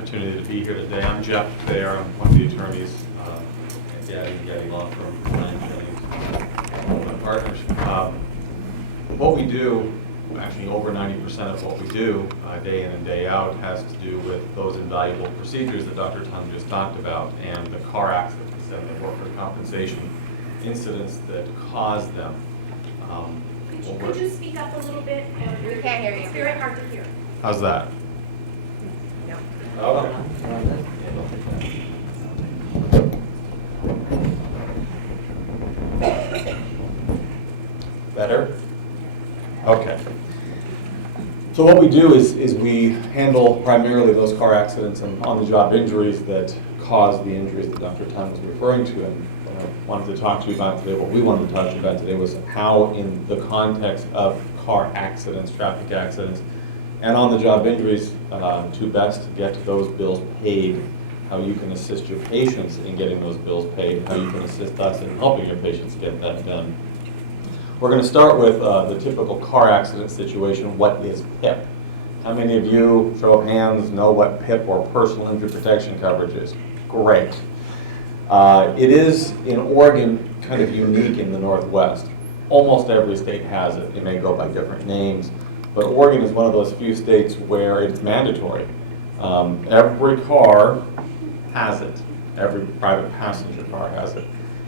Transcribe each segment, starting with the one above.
opportunity to be here today. I'm Jeff Thayer. I'm one of the attorneys at Gaddy Law Firm, Jennings, my partners. What we do, actually over 90% of what we do day in and day out, has to do with those invaluable procedures that Dr. Tung just talked about and the car accidents and the worker compensation incidents that cause them. Could you speak up a little bit? We can't hear you. It's very hard to hear. How's that? No. Oh. Better? Okay. So what we do is we handle primarily those car accidents and on-the-job injuries that cause the injuries that Dr. Tung was referring to. And what I wanted to talk to you about today, what we wanted to talk to you about today, was how in the context of car accidents, traffic accidents, and on-the-job injuries, to best get those bills paid, how you can assist your patients in getting those bills paid, how you can assist us in helping your patients get that done. We're going to start with the typical car accident situation. What is PIP? How many of you, show of hands, know what PIP or personal injury protection coverage is? Great. It is, in Oregon, kind of unique in the Northwest. Almost every state has it. It may go by different names, but Oregon is one of those few states where it's mandatory. Every car has it. Every private passenger car has it.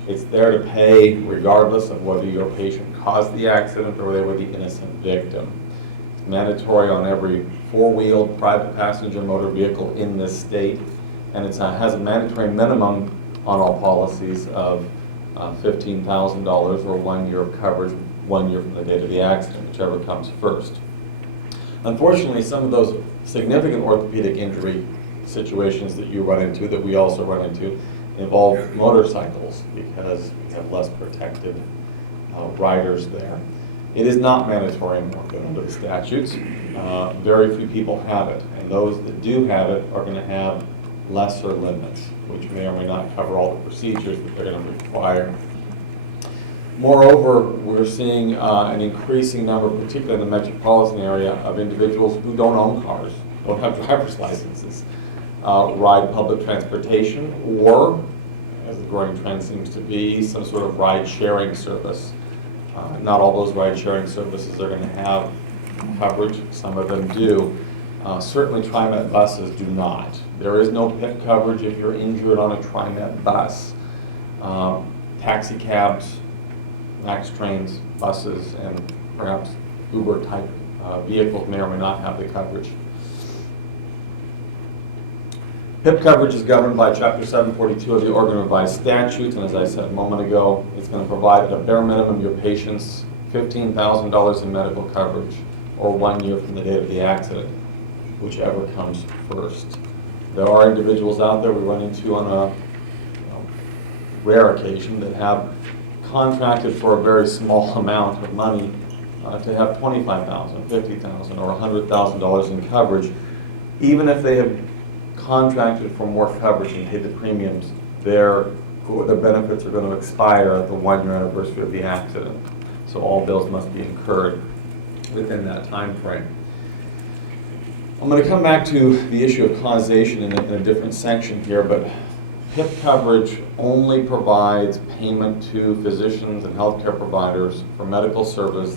It's there to pay regardless of whether your patient caused the accident or they were the innocent victim. It's mandatory on every four-wheeled private passenger motor vehicle in this state, and it has a mandatory minimum on all policies of $15,000 or 1 year of coverage, 1 year from the date of the accident, whichever comes first. Unfortunately, some of those significant orthopedic injury situations that you run into, that we also run into, involve motorcycles because we have less protected riders there. It is not mandatory in Oregon under the statutes. Very few people have it, and those that do have it are going to have lesser limits, which may or may not cover all the procedures that they're going to require. Moreover, we're seeing an increasing number, particularly in the metropolitan area, of individuals who don't own cars, don't have driver's licenses, ride public transportation, or, as the growing trend seems to be, some sort of ride-sharing service. Not all those ride-sharing services are going to have coverage. Some of them do. Certainly TriMet buses do not. There is no PIP coverage if you're injured on a TriMet bus. Taxi cabs, Max trains, buses, and perhaps Uber-type vehicles may or may not have the coverage. PIP coverage is governed by Chapter 742 of the Oregon Revised Statutes, and as I said a moment ago, it's going to provide at a bare minimum your patients $15,000 in medical coverage or 1 year from the date of the accident, whichever comes first. There are individuals out there we run into on a rare occasion that have contracted for a very small amount of money to have $25,000, $50,000, or $100,000 in coverage. Even if they have contracted for more coverage and paid the premiums, their benefits are going to expire at the 1 year anniversary of the accident. So all bills must be incurred within that time frame. I'm going to come back to the issue of causation in a different section here, but PIP coverage only provides payment to physicians and healthcare providers for medical services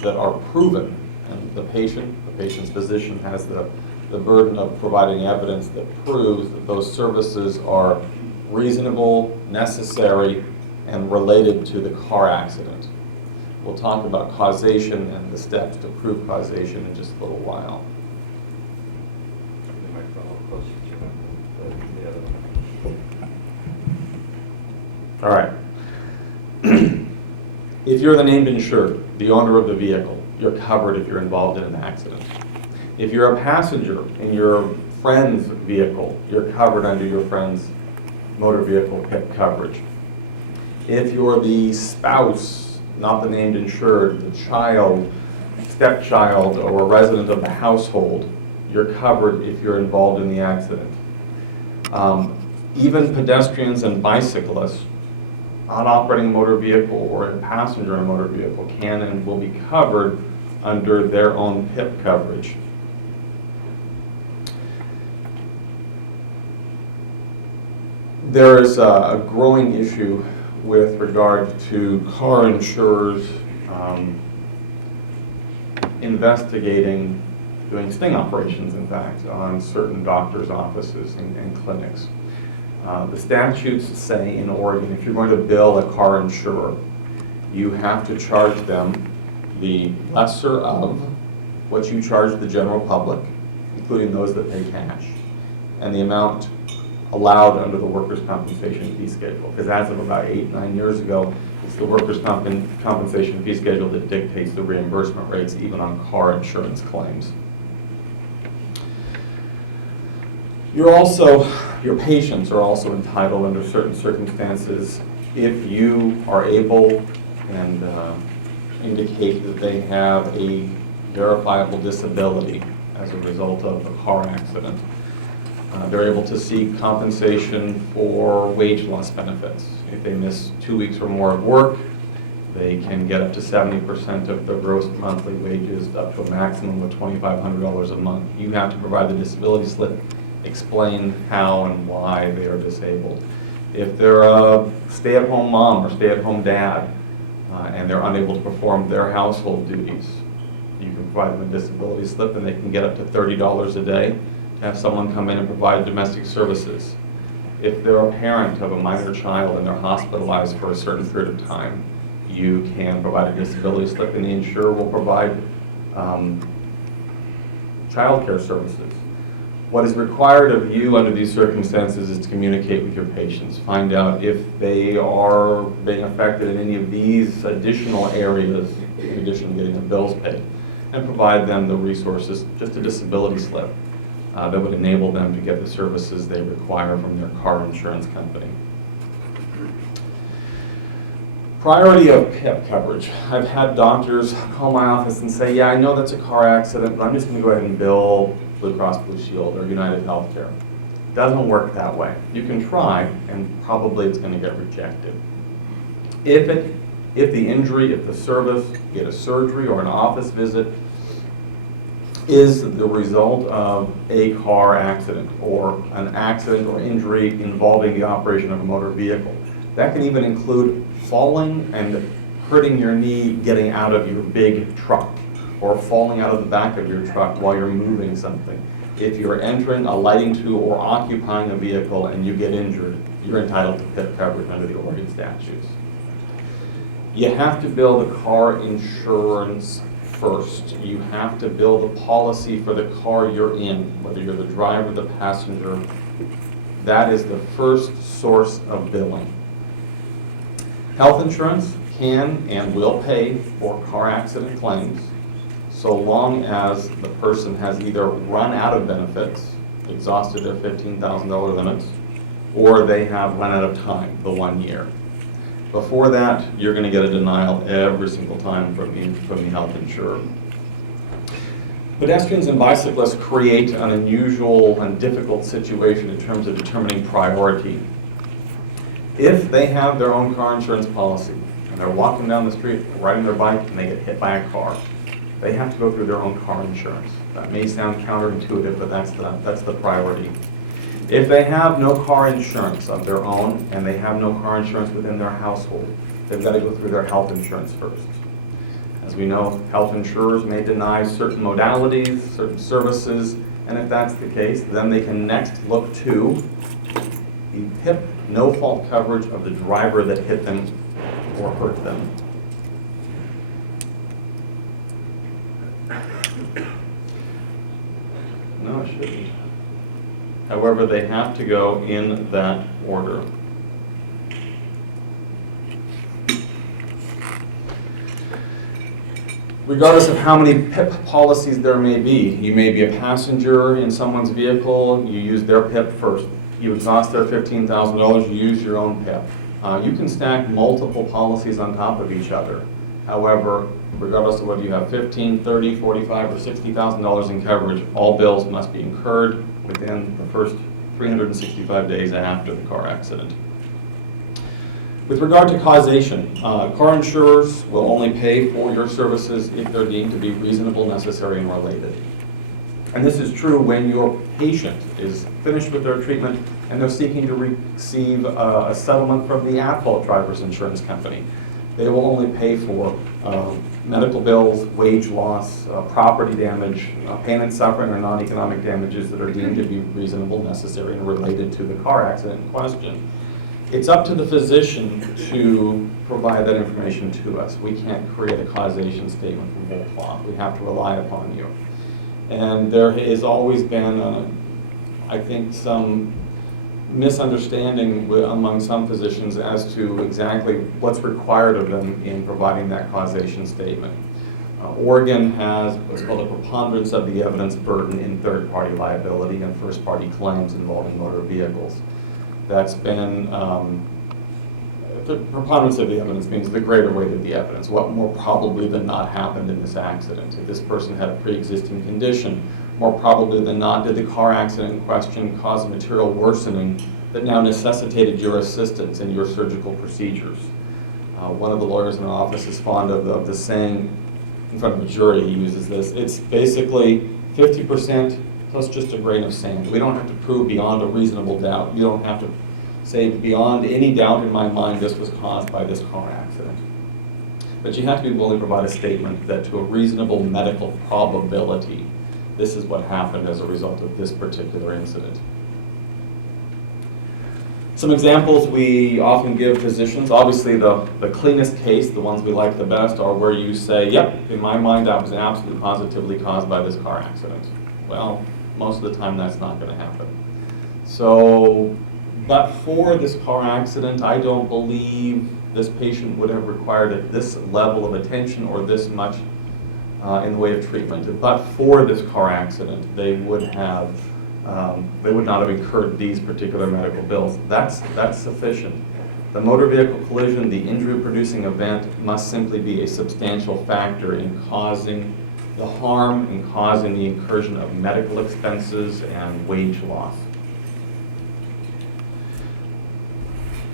that are proven, and the patient's physician has the burden of providing evidence that proves that those services are reasonable, necessary, and related to the car accident. We'll talk about causation and the steps to prove causation in just a little while. All right. If you're the named insured, the owner of the vehicle, you're covered if you're involved in an accident. If you're a passenger in your friend's vehicle, you're covered under your friend's motor vehicle PIP coverage. If you're the spouse, not the named insured, the child, stepchild, or a resident of the household, you're covered if you're involved in the accident. Even pedestrians and bicyclists, not operating a motor vehicle or a passenger in a motor vehicle, can and will be covered under their own PIP coverage. There is a growing issue with regard to car insurers investigating, doing sting operations, in fact, on certain doctors' offices and clinics. The statutes say in Oregon, if you're going to bill a car insurer, you have to charge them the lesser of what you charge the general public, including those that pay cash, and the amount allowed under the workers' compensation fee schedule. Because as of about 8-9 years ago, it's the workers' compensation fee schedule that dictates the reimbursement rates even on car insurance claims. Your patients are also entitled under certain circumstances, if you are able and indicate that they have a verifiable disability as a result of a car accident. They're able to seek compensation for wage loss benefits. If they miss 2 weeks or more of work, they can get up to 70% of their gross monthly wages, up to a maximum of $2,500 a month. You have to provide the disability slip, explain how and why they are disabled. If they're a stay-at-home mom or stay-at-home dad, and they're unable to perform their household duties, you can provide them a disability slip and they can get up to $30 a day to have someone come in and provide domestic services. If they're a parent of a minor child and they're hospitalized for a certain period of time, you can provide a disability slip and the insurer will provide child care services. What is required of you under these circumstances is to communicate with your patients. Find out if they are being affected in any of these additional areas, in addition to getting their bills paid, and provide them the resources, just a disability slip, that would enable them to get the services they require from their car insurance company. Priority of PIP coverage. I've had doctors call my office and say, yeah, I know that's a car accident, but I'm just going to go ahead and bill Blue Cross Blue Shield or United Healthcare. It doesn't work that way. You can try, and probably it's going to get rejected. If the injury, if the service, be it a surgery or an office visit, is the result of a car accident or an accident or injury involving the operation of a motor vehicle, that can even include falling and hurting your knee getting out of your big truck, or falling out of the back of your truck while you're moving something. If you're entering, alighting to, or occupying a vehicle and you get injured, you're entitled to PIP coverage under the Oregon statutes. You have to bill the car insurance first. You have to bill the policy for the car you're in, whether you're the driver or the passenger. That is the first source of billing. Health insurance can and will pay for car accident claims so long as the person has either run out of benefits, exhausted their $15,000 limits, or they have run out of time, the 1 year. Before that, you're going to get a denial every single time from the health insurer. Pedestrians and bicyclists create an unusual and difficult situation in terms of determining priority. If they have their own car insurance policy and they're walking down the street, riding their bike, and they get hit by a car, they have to go through their own car insurance. That may sound counterintuitive, but that's the priority. If they have no car insurance of their own and they have no car insurance within their household, they've got to go through their health insurance first. As we know, health insurers may deny certain modalities, certain services, and if that's the case, then they can next look to the PIP no-fault coverage of the driver that hit them or hurt them. No, it shouldn't. However, they have to go in that order. Regardless of how many PIP policies there may be, you may be a passenger in someone's vehicle, you use their PIP first. You exhaust their $15,000, you use your own PIP. You can stack multiple policies on top of each other. However, regardless of whether you have $15,000, $30,000, $45,000, or $60,000 in coverage, all bills must be incurred within the first 365 days after the car accident. With regard to causation, car insurers will only pay for your services if they're deemed to be reasonable, necessary, and related. And this is true when your patient is finished with their treatment and they're seeking to receive a settlement from the at-fault driver's insurance company. They will only pay for medical bills, wage loss, property damage, pain and suffering or non-economic damages that are deemed to be reasonable, necessary, and related to the car accident in question. It's up to the physician to provide that information to us. We can't create a causation statement from whole cloth. We have to rely upon you. And there has always been, I think, some misunderstanding among some physicians as to exactly what's required of them in providing that causation statement. Oregon has what's called a preponderance of the evidence burden in third-party liability and first-party claims involving motor vehicles. That's been, the preponderance of the evidence means the greater weight of the evidence. What more probably than not happened in this accident? If this person had a pre-existing condition, more probably than not did the car accident in question cause a material worsening that now necessitated your assistance in your surgical procedures. One of the lawyers in our office is fond of the saying in front of a jury. He uses this. It's basically 50% plus just a grain of sand. We don't have to prove beyond a reasonable doubt. You don't have to say beyond any doubt in my mind this was caused by this car accident. But you have to be willing to provide a statement that to a reasonable medical probability, this is what happened as a result of this particular incident. Some examples we often give physicians, obviously the cleanest case, the ones we like the best, are where you say, yep, in my mind that was absolutely positively caused by this car accident. Well, most of the time that's not going to happen. So, but for this car accident, I don't believe this patient would have required this level of attention or this much in the way of treatment. But for this car accident, they would not have incurred these particular medical bills. That's sufficient. The motor vehicle collision, the injury-producing event, must simply be a substantial factor in causing the harm and causing the incursion of medical expenses and wage loss.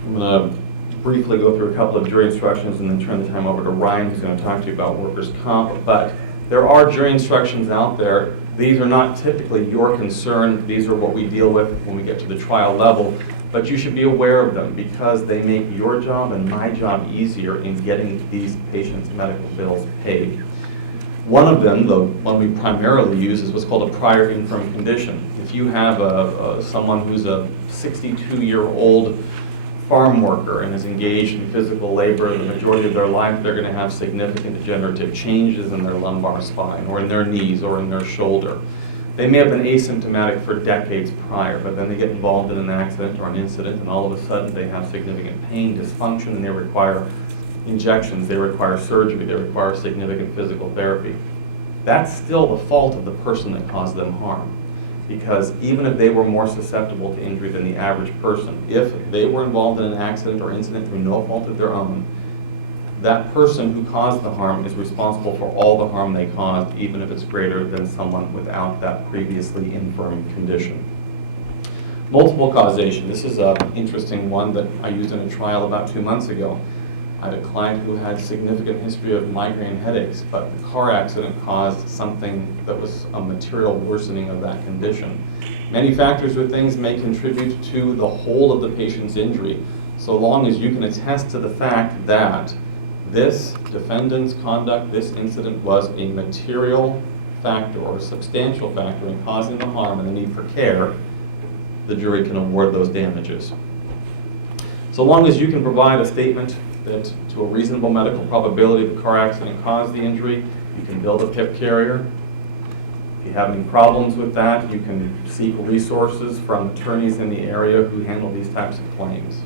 I'm going to briefly go through a couple of jury instructions and then turn the time over to Ryan, who's going to talk to you about workers' comp. But there are jury instructions out there. These are not typically your concern. These are what we deal with when we get to the trial level. But you should be aware of them because they make your job and my job easier in getting these patients' medical bills paid. One of them, the one we primarily use, is what's called a prior infirm condition. If you have someone who's a 62-year-old farm worker and is engaged in physical labor the majority of their life, they're going to have significant degenerative changes in their lumbar spine or in their knees or in their shoulder. They may have been asymptomatic for decades prior, but then they get involved in an accident or an incident and all of a sudden they have significant pain, dysfunction, and they require injections, they require surgery, they require significant physical therapy. That's still the fault of the person that caused them harm. Because even if they were more susceptible to injury than the average person, if they were involved in an accident or incident through no fault of their own, that person who caused the harm is responsible for all the harm they caused, even if it's greater than someone without that previously infirm condition. Multiple causation. This is an interesting one that I used in a trial about 2 months ago. I had a client who had significant history of migraine headaches, but the car accident caused something that was a material worsening of that condition. Many factors or things may contribute to the whole of the patient's injury, so long as you can attest to the fact that this defendant's conduct, this incident was a material factor or a substantial factor in causing the harm and the need for care, the jury can award those damages. So long as you can provide a statement that to a reasonable medical probability the car accident caused the injury, you can build a PIP carrier. If you have any problems with that, you can seek resources from attorneys in the area who handle these types of claims.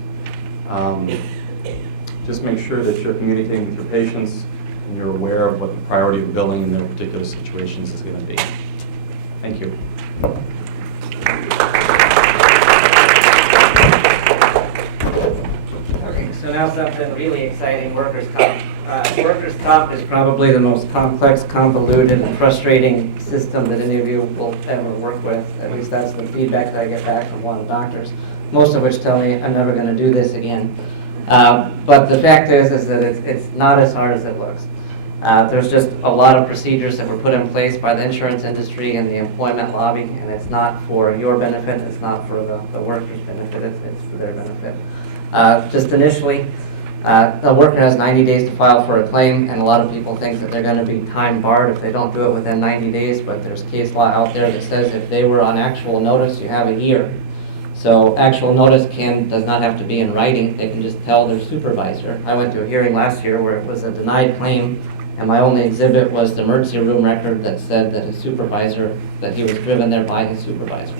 Just make sure that you're communicating with your patients and you're aware of what the priority of billing in their particular situations is going to be. Thank you. So now something really exciting, workers' comp. Workers' comp is probably the most complex, convoluted, and frustrating system that any of you will ever work with. At least that's the feedback that I get back from a lot of doctors, most of which tell me I'm never going to do this again. But the fact is that it's not as hard as it looks. There's just a lot of procedures that were put in place by the insurance industry and the employment lobby, and it's not for your benefit, it's not for the workers' benefit, it's for their benefit. Just initially, the worker has 90 days to file for a claim, and a lot of people think that they're going to be time barred if they don't do it within 90 days, but there's case law out there that says if they were on actual notice, you have a year. So actual notice does not have to be in writing. They can just tell their supervisor. I went to a hearing last year where it was a denied claim, and my only exhibit was the emergency room record that said that his supervisor, that he was driven there by his supervisor.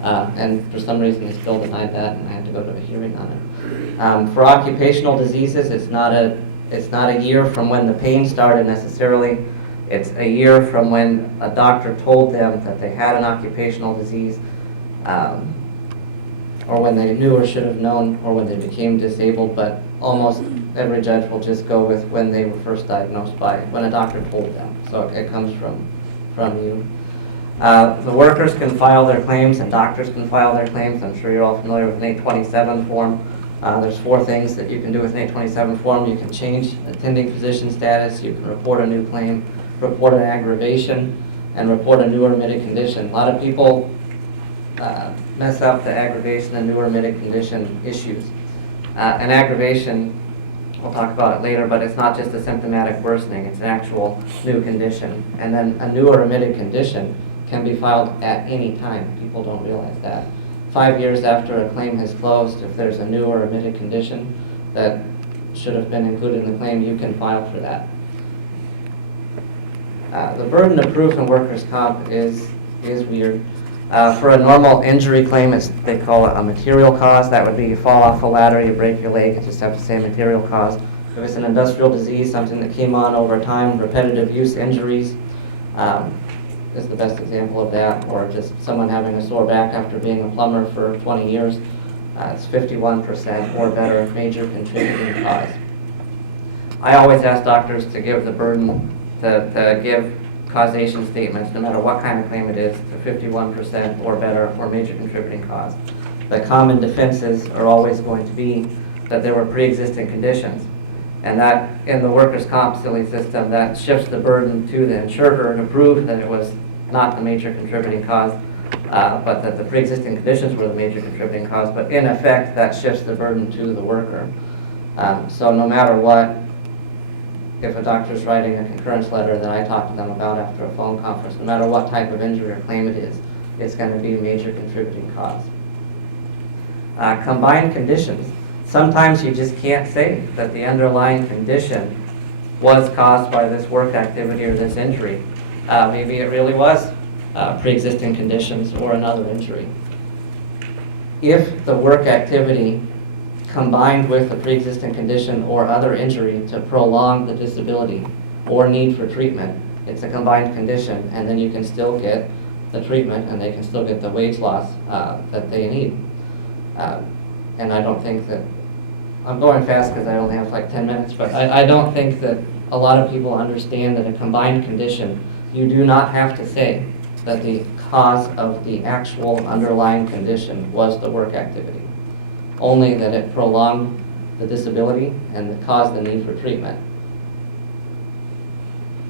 And for some reason, he still denied that, and I had to go to a hearing on it. For occupational diseases, it's not a year from when the pain started necessarily. It's a year from when a doctor told them that they had an occupational disease, or when they knew or should have known, or when they became disabled, but almost every judge will just go with when they were first diagnosed when a doctor told them. So it comes from you. The workers can file their claims and doctors can file their claims. I'm sure you're all familiar with an 827 form. There's 4 things that you can do with an 827 form. You can change attending physician status, you can report a new claim, report an aggravation, and report a new or omitted condition. A lot of people mess up the aggravation and new or omitted condition issues. An aggravation, we'll talk about it later, but it's not just a symptomatic worsening, it's an actual new condition. And then a new or omitted condition can be filed at any time. People don't realize that. 5 years after a claim has closed, if there's a new or omitted condition that should have been included in the claim, you can file for that. The burden of proof in workers' comp is weird. For a normal injury claim, they call it a material cause. That would be you fall off a ladder, you break your leg, you just have to say material cause. If it's an industrial disease, something that came on over time, repetitive use injuries is the best example of that, or just someone having a sore back after being a plumber for 20 years. It's 51% or better major contributing cause. I always ask doctors to give the burden, to give causation statements, no matter what kind of claim it is, to 51% or better or major contributing cause. The common defenses are always going to be that there were pre-existing conditions. And that, in the workers' comp silly system, that shifts the burden to the insurer to prove that it was not the major contributing cause, but that the pre-existing conditions were the major contributing cause. But in effect, that shifts the burden to the worker. So no matter what, if a doctor's writing a concurrence letter that I talk to them about after a phone conference, no matter what type of injury or claim it is, it's going to be a major contributing cause. Combined conditions. Sometimes you just can't say that the underlying condition was caused by this work activity or this injury. Maybe it really was pre-existing conditions or another injury. If the work activity combined with a pre-existing condition or other injury to prolong the disability or need for treatment, it's a combined condition, and then you can still get the treatment and they can still get the wage loss that they need. And I don't think that, I'm going fast because I only have like 10 minutes, but I don't think that a lot of people understand that a combined condition, you do not have to say that the cause of the actual underlying condition was the work activity, only that it prolonged the disability and that caused the need for treatment.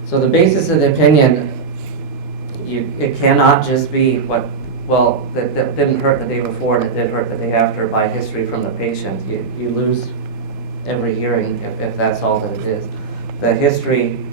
So the basis of the opinion, it cannot just be that didn't hurt the day before and it did hurt the day after by history from the patient. You lose every hearing if that's all that it is. The history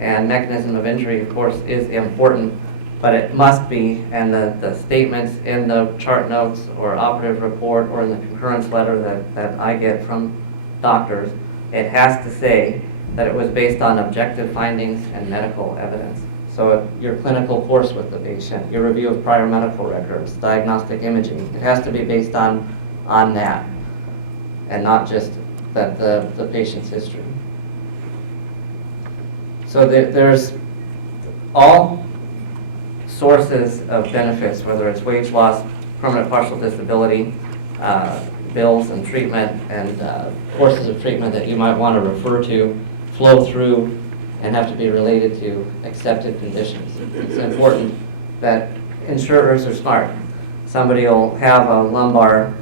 and mechanism of injury, of course, is important, but it must be, and the statements in the chart notes or operative report or in the concurrence letter that I get from doctors, it has to say that it was based on objective findings and medical evidence. So your clinical course with the patient, your review of prior medical records, diagnostic imaging, it has to be based on that and not just that the patient's history. So there's all sources of benefits, whether it's wage loss, permanent partial disability, bills and treatment, and courses of treatment that you might want to refer to, flow through, and have to be related to accepted conditions. It's important that insurers are smart. Somebody will have a lumbar,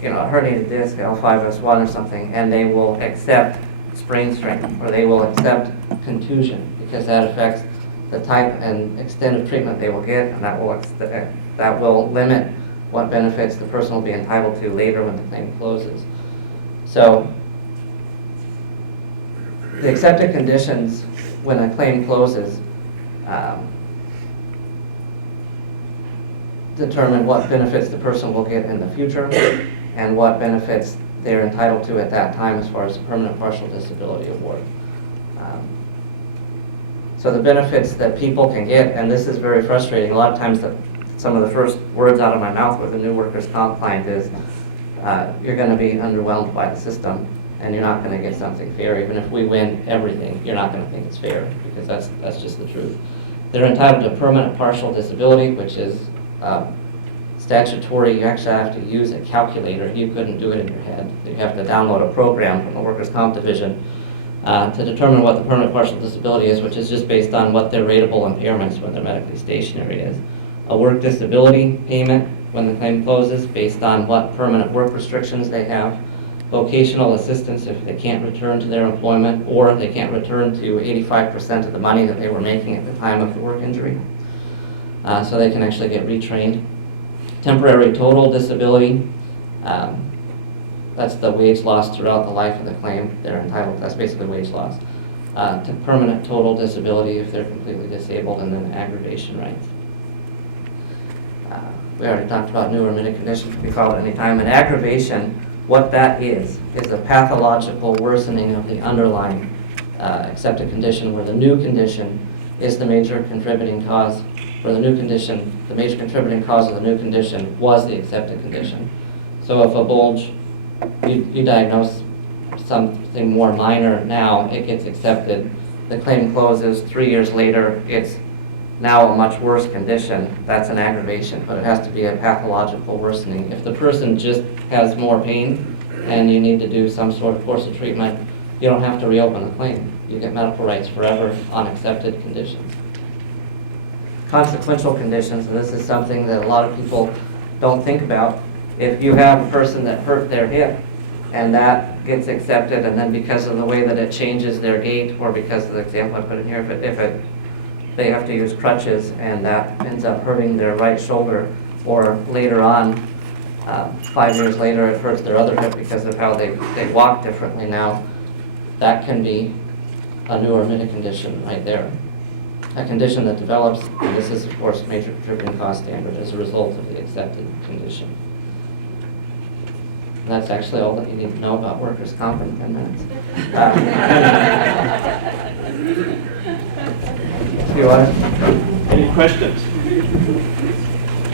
a herniated disc, L5S1 or something, and they will accept sprain strength, or they will accept contusion, because that affects the type and extent of treatment they will get, and that will limit what benefits the person will be entitled to later when the claim closes. So the accepted conditions when a claim closes determine what benefits the person will get in the future and what benefits they're entitled to at that time as far as permanent partial disability award. So the benefits that people can get, and this is very frustrating, a lot of times some of the first words out of my mouth with a new workers' comp client is, you're going to be underwhelmed by the system and you're not going to get something fair. Even if we win everything, you're not going to think it's fair, because that's just the truth. They're entitled to permanent partial disability, which is statutory. You actually have to use a calculator. You couldn't do it in your head. You have to download a program from the workers' comp division to determine what the permanent partial disability is, which is just based on what their rateable impairments when they're medically stationary is. A work disability payment when the claim closes based on what permanent work restrictions they have. Vocational assistance if they can't return to their employment, or they can't return to 85% of the money that they were making at the time of the work injury. So they can actually get retrained. Temporary total disability, that's the wage loss throughout the life of the claim. They're entitled, that's basically wage loss. To permanent total disability if they're completely disabled, and then aggravation rights. We already talked about new or remitted conditions, can be filed at any time. And aggravation, what that is a pathological worsening of the underlying accepted condition, where the new condition is the major contributing cause, or the new condition, the major contributing cause of the new condition was the accepted condition. So if a bulge, you diagnose something more minor now, it gets accepted, the claim closes, 3 years later, it's now a much worse condition, that's an aggravation, but it has to be a pathological worsening. If the person just has more pain and you need to do some sort of course of treatment, you don't have to reopen the claim. You get medical rights forever on accepted conditions. Consequential conditions, and this is something that a lot of people don't think about. If you have a person that hurt their hip and that gets accepted, and then because of the way that it changes their gait, or because of the example I put in here, if they have to use crutches and that ends up hurting their right shoulder, or later on, 5 years later, it hurts their other hip because of how they walk differently now, that can be a new or remitted condition right there. A condition that develops, and this is of course major contributing cause standard, as a result of the accepted condition. And that's actually all that you need to know about workers' comp in 10 minutes. Any questions?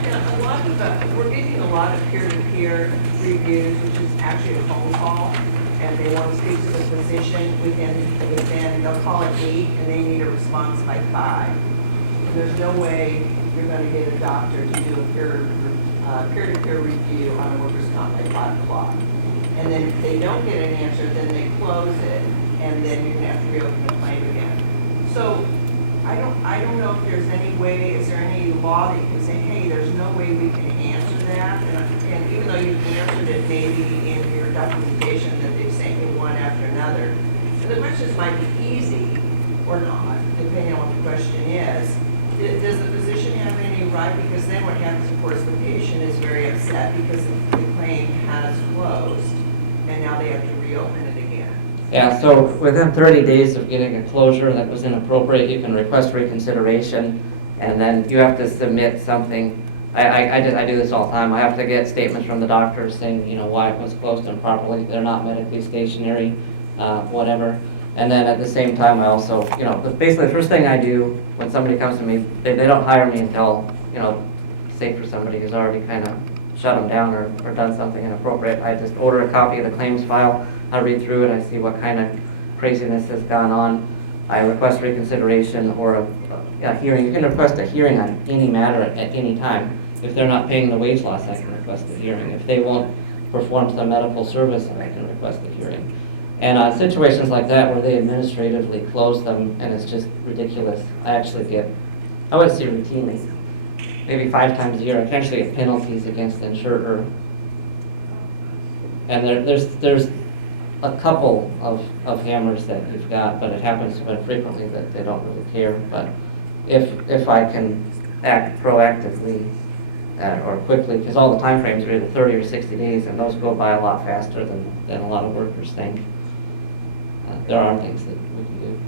Yeah, we're getting a lot of peer-to-peer reviews, which is actually a phone call, and they want to speak to the physician within, they'll call at 8, and they need a response by 5. And there's no way you're going to get a doctor to do a peer-to-peer review on a workers' comp at 5 o'clock. And then if they don't get an answer, then they close it, and then you're going to have to reopen the claim again. So I don't know if there's any way, is there any law that you can say, hey, there's no way we can answer that? And even though you've answered it maybe in your documentation that they've sent you one after another, so the questions might be easy or not, depending on what the question is. Does the physician have any right? Because then what happens, of course, the patient is very upset because the claim has closed, and now they have to reopen it again. Yeah, so within 30 days of getting a closure that was inappropriate, you can request reconsideration, and then you have to submit something. I do this all the time. I have to get statements from the doctors saying, why it was closed improperly. They're not medically stationary, whatever. And then at the same time, I also, basically the first thing I do when somebody comes to me, they don't hire me until, say for somebody who's already kind of shut them down or done something inappropriate. I just order a copy of the claims file. I read through it, I see what kind of craziness has gone on. I request reconsideration or a hearing. You can request a hearing on any matter at any time. If they're not paying the wage loss, I can request a hearing. If they won't perform some medical service, I can request a hearing. And situations like that where they administratively close them and it's just ridiculous, I actually get, I would say routinely, maybe 5 times a year, I can actually get penalties against the insurer. And there's a couple of hammers that you've got, but it happens so infrequently that they don't really care. But if I can act proactively or quickly, because all the time frames are either 30 or 60 days, and those go by a lot faster than a lot of workers think. There are things that we can do.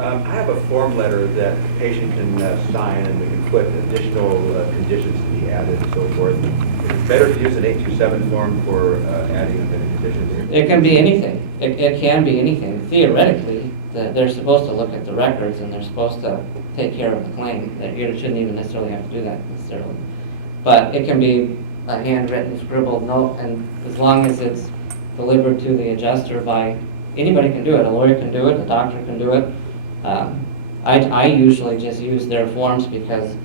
I have a form letter that the patient can sign, and we can put additional conditions to be added and so forth. Is it better to use an 827 form for adding amended conditions? It can be anything. It can be anything. Theoretically, they're supposed to look at the records and they're supposed to take care of the claim. That you shouldn't even necessarily have to do that necessarily. But it can be a handwritten, scribbled note, and as long as it's delivered to the adjuster by, anybody can do it. A lawyer can do it, a doctor can do it. I usually just use their forms because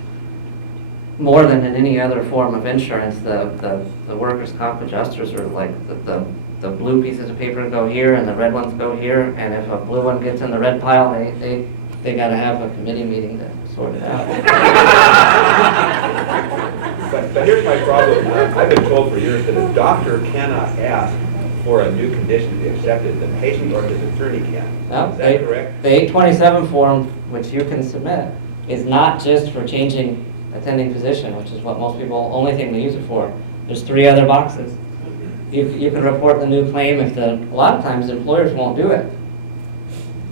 more than in any other form of insurance, the workers' comp adjusters are like the blue pieces of paper go here and the red ones go here, and if a blue one gets in the red pile, they got to have a committee meeting to sort it out. But here's my problem. I've been told for years that a doctor cannot ask for a new condition to be accepted. The patient or his attorney can. No, Is that correct? The 827 form, which you can submit, is not just for changing attending physician, which is what most people, only thing they use it for. There's 3 other boxes. You can report the new claim if a lot of times employers won't do it.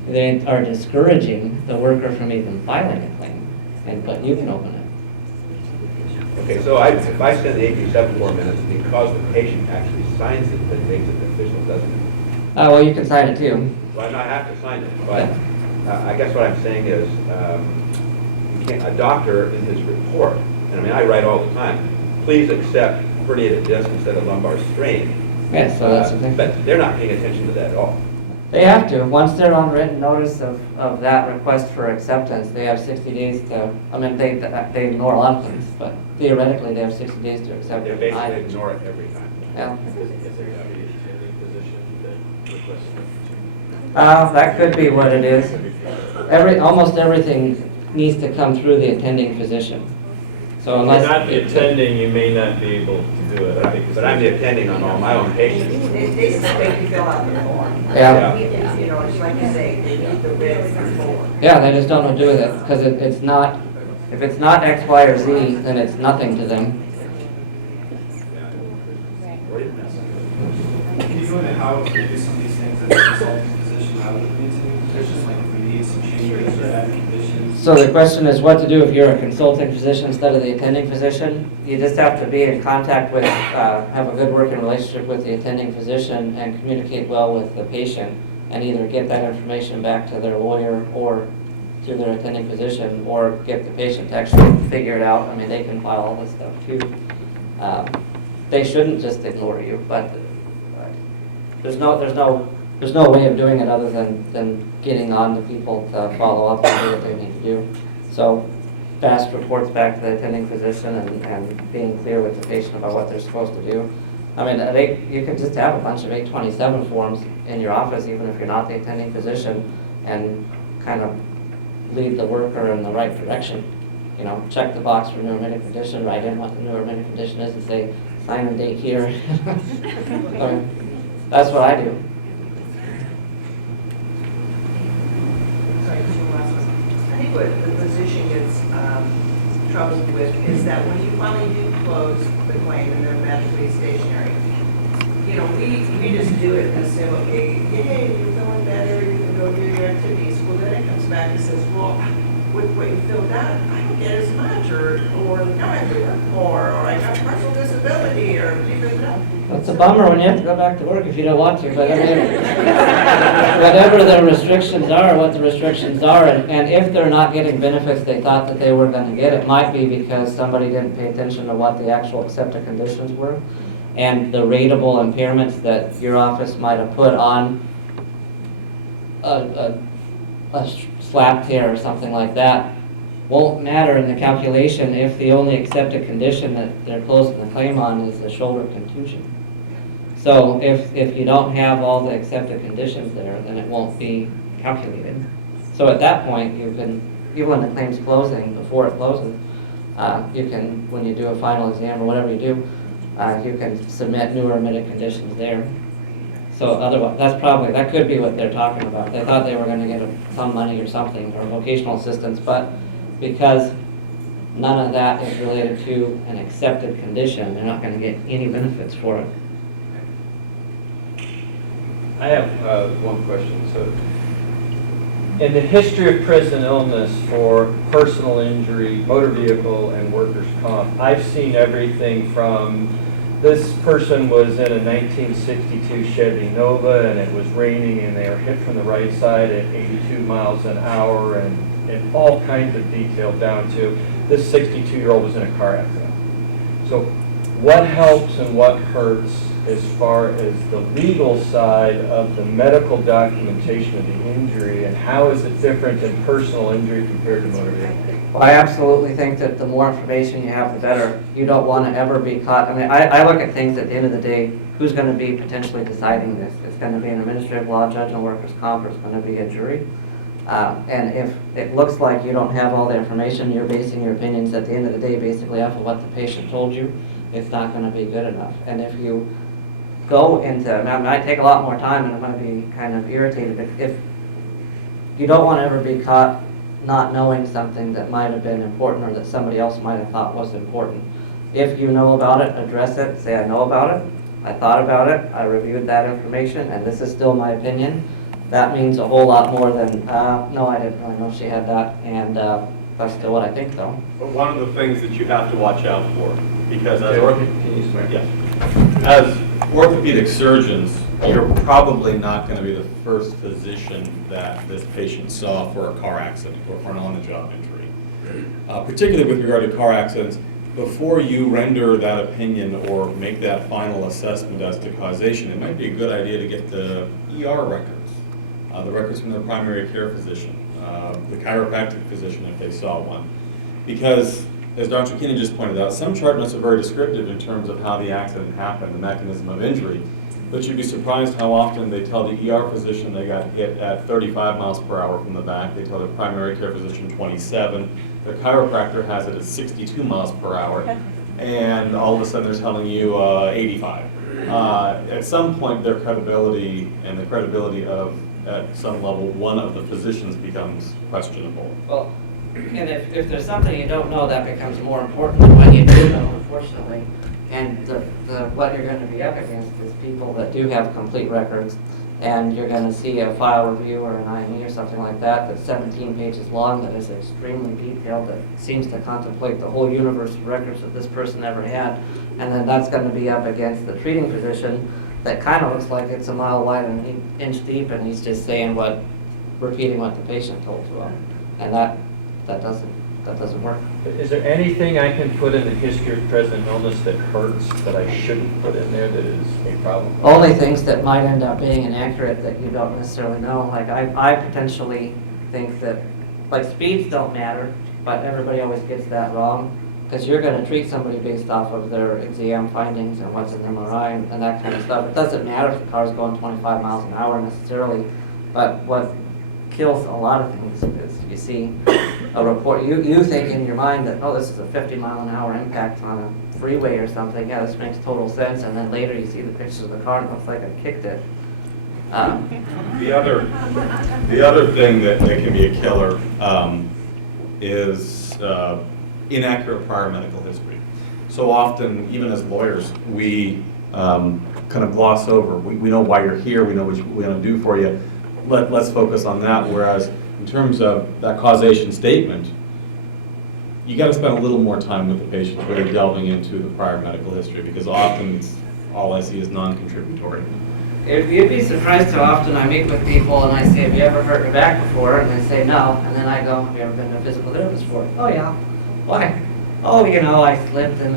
They are discouraging the worker from even filing a claim, but you can open it. Okay, so if I send the 827 form in, it's because the patient actually signs it that makes it official, doesn't it? Well, you can sign it too. Well, I have to sign it, but I guess what I'm saying is, a doctor in his report, and I mean, I write all the time, please accept herniated disc instead of lumbar strain. Yeah, so that's the thing. But they're not paying attention to that at all. They have to. Once they're on written notice of that request for acceptance, they have 60 days to, I mean, they ignore a lot of things, but theoretically, they have 60 days to accept They it. basically ignore it every time. Yeah. Is there a attending physician that requests it? That could be what it is. Almost everything needs to come through the attending physician. So If unless you're not the attending, you may not be able to do it. I think But I'm the attending on all my own patients. They still make you fill out the form. Yeah. You know, it's like you say, they need the red form. Yeah, they just don't know what to do with it, because it's not, if it's not X, Y, or Z, then it's nothing to them. Can you go into how we do some of these things as a consulting physician, how we do attending physicians, like if we need some changes or add conditions? So the question is what to do if you're a consulting physician instead of the attending physician. You just have to be in contact with, have a good working relationship with the attending physician and communicate well with the patient, and either get that information back to their lawyer or to their attending physician, or get the patient to actually figure it out. I mean, they can file all this stuff too. They shouldn't just ignore you, but there's no way of doing it other than getting on to people to follow up and do what they need to do. So fast reports back to the attending physician and being clear with the patient about what they're supposed to do. I mean, you can just have a bunch of 827 forms in your office, even if you're not the attending physician, and kind of lead the worker in the right direction. You know, check the box for new remitting condition, write in what the new remitting condition is, and say, sign and date here. That's what I do. Sorry, two last ones. I think what the physician gets troubled with is that when you finally do close the claim and they're medically stationary, you know, we just do it and assume, okay, yay, you're feeling better, you can go do your activities. Well, then it comes back and says, well, with what you filled out, I don't get as much, or now I have to work more, or I got partial disability, or even that. It's a bummer when you have to go back to work if you don't want to, but I mean, whatever the restrictions are, what the restrictions are, and if they're not getting benefits they thought that they were going to get, it might be because somebody didn't pay attention to what the actual accepted conditions were, and the rateable impairments that your office might have put on a slap tear or something like that won't matter in the calculation if the only accepted condition that they're closing the claim on is the shoulder contusion. So if you don't have all the accepted conditions there, then it won't be calculated. So at that point, you can, even when the claim's closing, before it closes, you can, when you do a final exam or whatever you do, You can submit new or omitted conditions there. So otherwise, that could be what they're talking about. They thought they were gonna get some money or something, or vocational assistance, but because none of that is related to an accepted condition, they're not gonna get any benefits for it. I have one question. So, in the history of prison illness for personal injury, motor vehicle, and workers' comp, I've seen everything from this person was in a 1962 Chevy Nova and it was raining and they were hit from the right side at 82 miles an hour and all kinds of detail down to this 62-year-old was in a car accident. So what helps and what hurts as far as the legal side of the medical documentation of the injury, and how is it different in personal injury compared to motor vehicle? Well, I absolutely think that the more information you have, the better. You don't want to ever be caught. I mean, I look at things at the end of the day, who's going to be potentially deciding this? It's going to be an administrative law judge on workers' comp, or it's going to be a jury. And if it looks like you don't have all the information, you're basing your opinions at the end of the day basically off of what the patient told you, it's not going to be good enough. And if you go into, I mean, I take a lot more time and I'm going to be kind of irritated if you don't want to ever be caught not knowing something that might have been important or that somebody else might have thought was important. If you know about it, address it, say I know about it, I thought about it, I reviewed that information, and this is still my opinion. That means a whole lot more than, no, I didn't really know she had that, and that's still what I think though. But one of the things that you have to watch out for, because as, Can you swear? As orthopedic surgeons, you're probably not going to be the first physician that this patient saw for a car accident or for an on-the-job injury. Particularly with regard to car accidents, before you render that opinion or make that final assessment as to causation, it might be a good idea to get the ER records, the records from the primary care physician, the chiropractic physician if they saw one. Because, as Dr. Keenan just pointed out, some chart notes are very descriptive in terms of how the accident happened, the mechanism of injury. But you'd be surprised how often they tell the ER physician they got hit at 35 miles per hour from the back. They tell their primary care physician 27. Their chiropractor has it at 62 miles per hour. And all of a sudden they're telling you 85. At some point their credibility and the credibility of, at some level, one of the physicians becomes questionable. Well, and if there's something you don't know, that becomes more important than what you do know, unfortunately. And what you're going to be up against is people that do have complete records, and you're going to see a file review or an IME or something like that that's 17 pages long, that is extremely detailed, that seems to contemplate the whole universe of records that this person ever had. And then that's going to be up against the treating physician that kind of looks like it's a mile wide and an inch deep, and he's just saying repeating what the patient told to him. And that doesn't work. Is there anything I can put in the history of present illness that hurts that I shouldn't put in there that is a problem? Only things that might end up being inaccurate that you don't necessarily know. Like I potentially think that, like, speeds don't matter, but everybody always gets that wrong, because you're going to treat somebody based off of their exam findings and what's in the MRI and that kind of stuff. It doesn't matter if the car's going 25 miles an hour necessarily, but what kills a lot of things is you see a report, you think in your mind that, oh, this is a 50-mile-an-hour impact on a freeway or something. Yeah, this makes total sense. And then later you see the pictures of the car and it looks like I kicked it. The other thing that can be a killer is inaccurate prior medical history. So often, even as lawyers, we kind of gloss over. We know why you're here. We know what we're going to do for you. Let's focus on that. Whereas in terms of that causation statement, you got to spend a little more time with the patient, really delving into the prior medical history, because often all I see is non-contributory. You'd be surprised how often I meet with people and I say, have you ever hurt your back before? And they say no. And then I go, have you ever been to a physical therapist before? Oh yeah. Why? Oh, I slipped and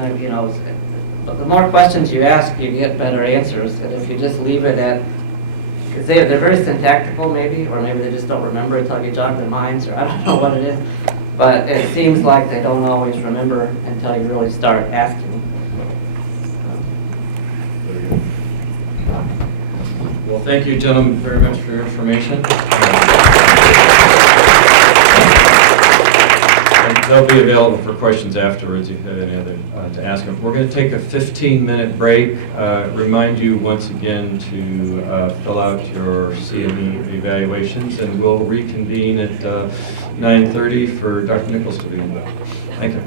But the more questions you ask, you get better answers. And if you just leave it at, because they're very syntactical maybe, or maybe they just don't remember until you jog their minds, or I don't know what it is. But it seems like they don't always remember until you really start asking. Well, thank you, gentlemen, very much for your information. they'll be available for questions afterwards if you have any other to ask them. We're going to take a 15-minute break. Remind you once again to fill out your CME evaluations, and we'll reconvene at 9:30 for Dr. Nichols to begin. Thank you.